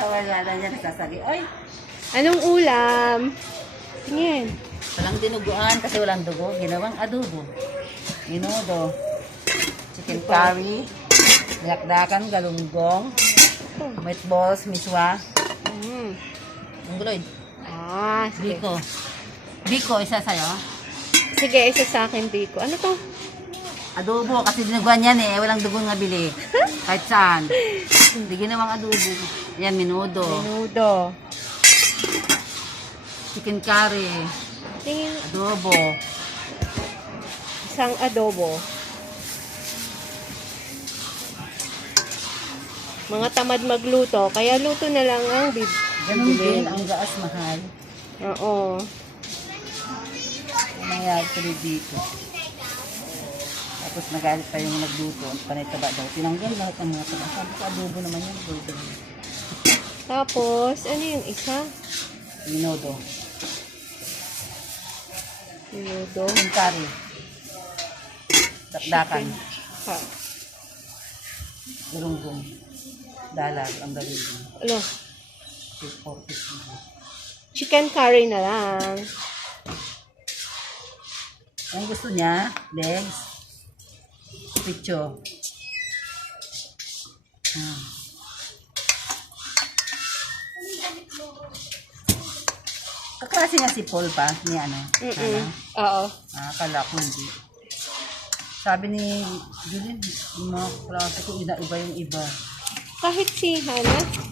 Wala na niya nagsasabi, oy, Anong ulam? Tingin. walang dinuguan kasi walang dugo. Ginawang adobo. Minudo. Chicken curry. Dakdakan, galunggong. Meatballs, miswa. Mm. Ungguloy. Sige. Biko. Biko, isa sa'yo. Sige, isa sa akin, Biko. Ano to? Adobo, kasi dinuguan yan eh. Walang dugo nga bili. Kahit saan. Hindi ginawang adobo. Yan, minudo. Menudo. Chicken curry. Tingin. Adobo. Isang adobo. Mga tamad magluto, kaya luto na lang ang Ganun din, ang gaas mahal. Oo. Nangyari tuloy dito. Tapos nagalit pa yung nagluto. Panay taba daw. Tinanggal lahat ng mga taba. Sabi ko, adobo naman yan. Golden. Tapos, ano yung isa? Minudo. Menudo. Chicken curry. Dakdakan. Ha. Gulunggong. Dalag. Ang galunggong. Ano? 4 pieces. Chicken curry na lang. Ang gusto niya, legs. Picho. Kaklase nga si Paul pa, ni ano? Mm-mm. Oo. Akala ko hindi. Sabi ni Julie, yung mga klase ko, iba yung iba. Kahit si Hana,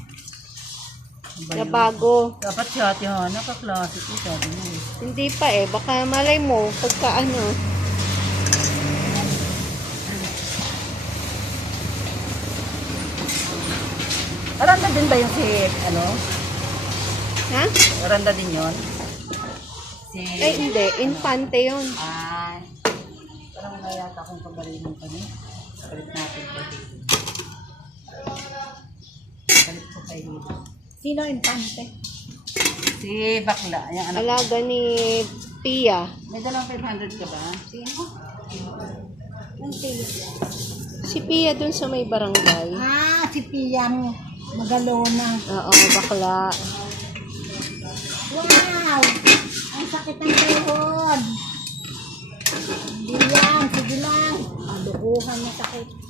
Iba na yung- bago. Dapat si Ate Hana, kaklase ko, sabi niya. Hindi pa eh. Baka malay mo, pagka ano. Aranda din ba yung si, ano? Ha? Aranda din yon. Si... Ay, hindi. Infante yun. Ay. Parang mayata akong pagalinan pa niya. Palit natin pa dito. Palit ko kayo dito. Sino infante? Si Bakla. Yung anak. Alaga ni Pia. May dalang 500 ka ba? Sino? Ang tilis yan. Si Pia dun sa may barangay. Si Piyang Magalona. Oo, bakla. Wow! Ang sakit ng tuhod. Hindi yan. Sige lang. Alukuhan na sakit.